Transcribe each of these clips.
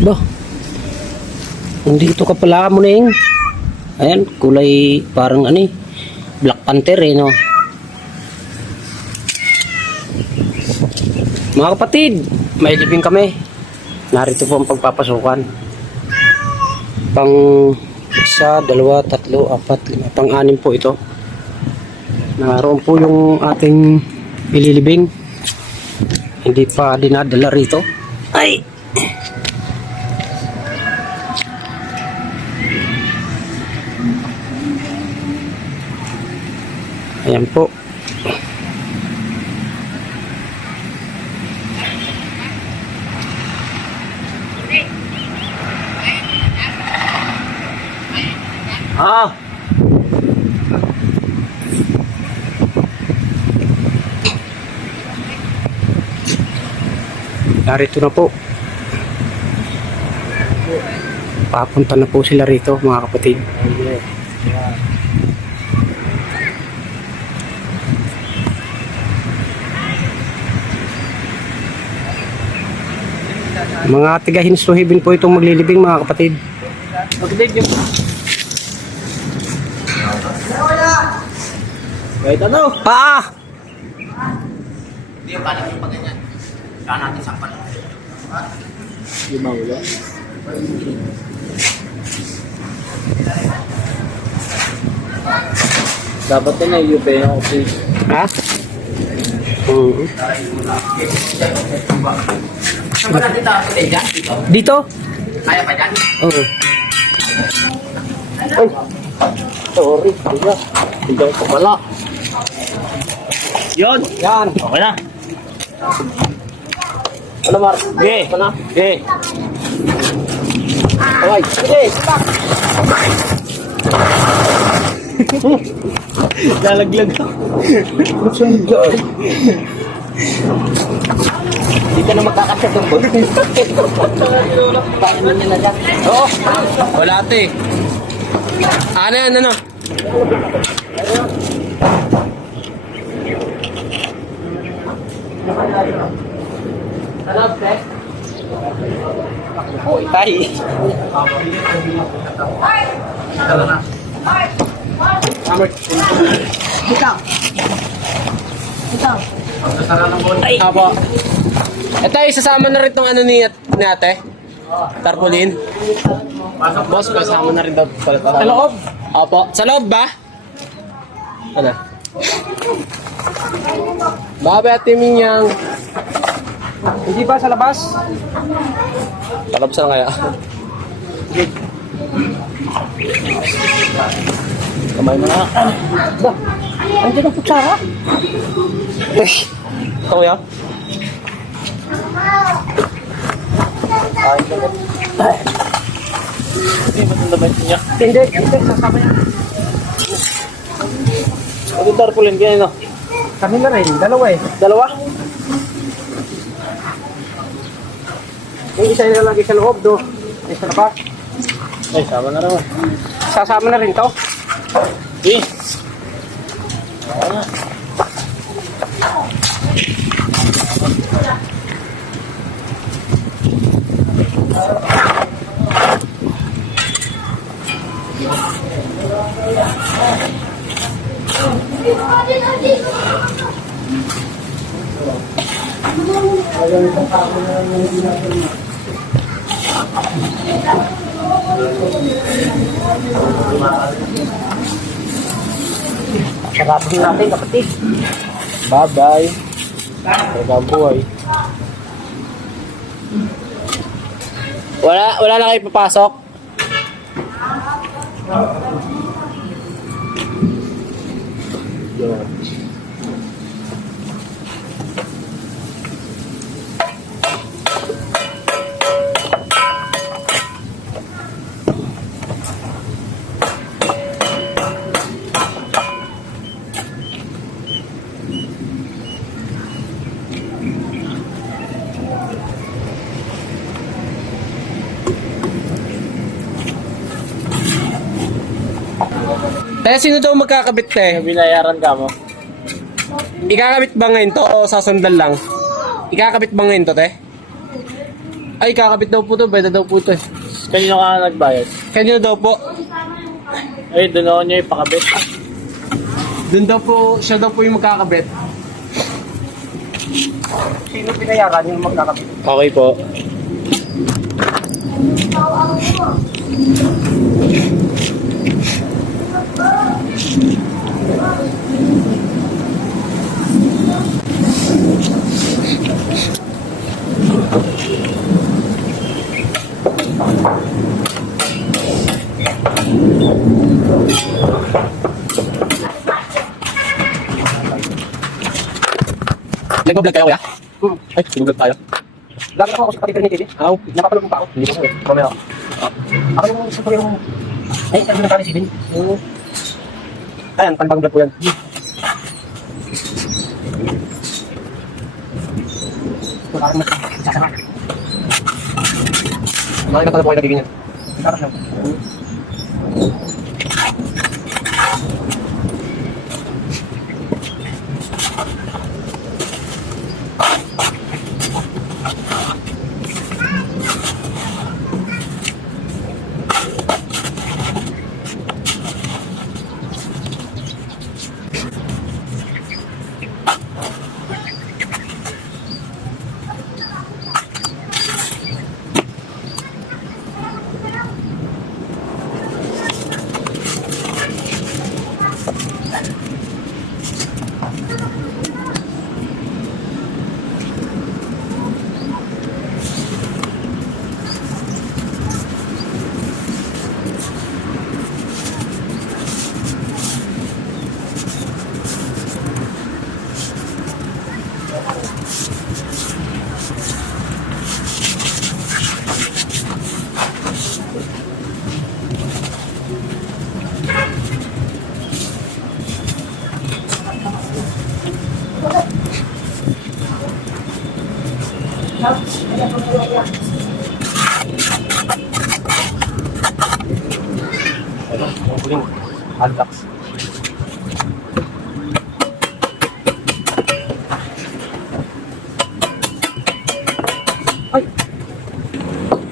Ba? Nandito ka pala mo na Ayan, kulay parang ano eh. Black Panther eh, no? Mga kapatid, may libing kami. Narito po ang pagpapasukan. Pang isa, dalawa, tatlo, apat, lima, pang anim po ito. Naroon po yung ating ililibing. Hindi pa dinadala rito. Ay! Ayan po. Ah! Narito na po. Papunta na po sila rito mga kapatid. Mga tiga Hinsuhibin po itong maglilibing mga kapatid. Magdig yung... Kahit ano? Paa! Hindi yung pala yung pag ganyan. Saan natin sakpan? Yung mawala. Dapat na yung UP yung office. Ha? Oo. Saan ba dyan? Dito? Dito? Kaya pa dyan? Oo. Ay! Sorry, kuya. Hindi ko pala. Yun! Yan. Okay na. Ano, Mar? Ge! Ano na? Ge! Okay, sige! Lalaglag ako. Hindi ka na magkakasya doon, boy. Paano niya na dyan? Oo. Wala ate. Ano yan, ano? Ano, pre? Oh, itay. Ay. Apo. Ito, isasama na rin tong ano ni, ni ate. Tarpaulin. Boss, kasama na rin daw pala. Sa loob? Opo. Sa loob ba? Ano? Babe at Minyang. Hindi ba sa labas? Palabas na kaya? Kamay mo na. Ba? Andiyan ang kutsara? Eh, ito kuya? Hindi, matanda ba niya? Hindi, hindi, sasama yan. Ito tarpaulin kaya no? Kami na rin, dalawa eh. Dalawa? Yung isa na lagi sa loob, do. Isa na pa. Ay, sama na naman. Sasama na rin to. Eh! nga. Thank you. Sarapin natin, kapatid. Bye-bye. Talaga ang buhay. Wala, wala na kayo papasok? Kaya sino daw magkakabit te? Binayaran ka mo. Ikakabit ba ngayon to o sasundan lang? Ikakabit ba ngayon to te? Ay, kakabit daw po to. Pwede daw po to eh. Kanino ka nagbayad? Kanino daw po? Ay, doon ako niya ipakabit. Doon daw po, siya daw po yung magkakabit. Sino pinayaran yung magkakabit? Okay po. Nag-vlog kayo kuya? Hmm. Ay, sinugod tayo. Lagi ako sa kapitid ni Titi. Aw, Nakapalong pa ako. hindi ko eh. Mamaya. Ako yung gusto ko yung... Ay, ano na tayo si Vin? Oo. Ayan, panbang vlog ko yan. Parang mas sasama. Makikita na po kayo nagiging yan. Sarap lang. Aldax.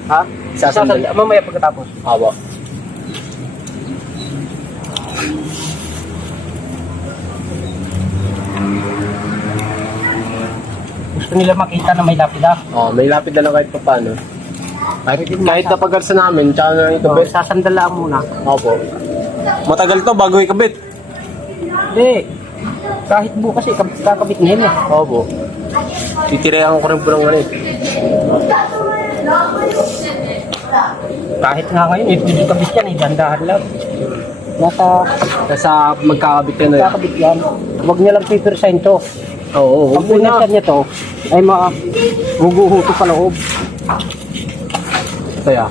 Ha? Sasandali. Sasandali. Mamaya pagkatapos. Awa. Gusto nila makita na may lapida. Oh, may lapid na lang kahit pa paano. Kahit, kahit napagal sa namin, tsaka na ito, So, bet. sasandalaan muna. Opo. Matagal to bago ikabit. Hindi. Kahit bukas eh, kab- kakabit na yun eh. Opo. Titirayan ko rin po ng ano eh. Kahit nga ngayon, eh, hindi kabit yan eh, dandahan lang. Nasa Nasa magkakabit ka na eh. kakabit yan. Huwag niya lang paper sign to. Oo, Pag huwag mo na. pinasan niya to, ay ma guguhuto pa loob. Ito ya.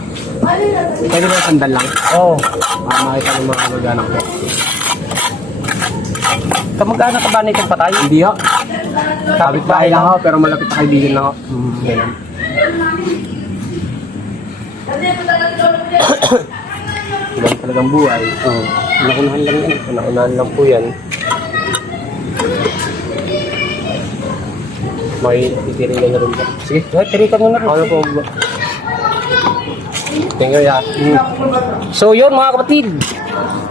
Pwede ba sandal lang? Oo. Oh. Para makita ng mga mag-anak ko. Kamag-anak ka ba nitong patay? Hindi ha. Kapit bahay lang ako, pero malapit na kaibigan lang ako. Hmm, ganun. Ilan talagang buhay. Oo. Nakunahan lang yan. Panaunahan lang po yan. May titirin na rin. Sige. Okay, tirikan mo na rin. Ano po? Thank you, ya. So yun mga kapatid,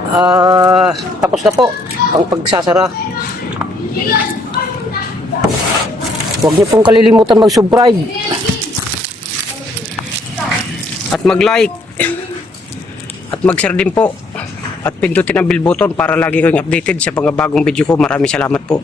Ah, tapos na po ang pagsasara. Huwag niyo pong kalilimutan mag-subscribe at mag-like at mag-share din po at pindutin ang bell button para lagi kayong updated sa mga bagong video ko. Maraming salamat po.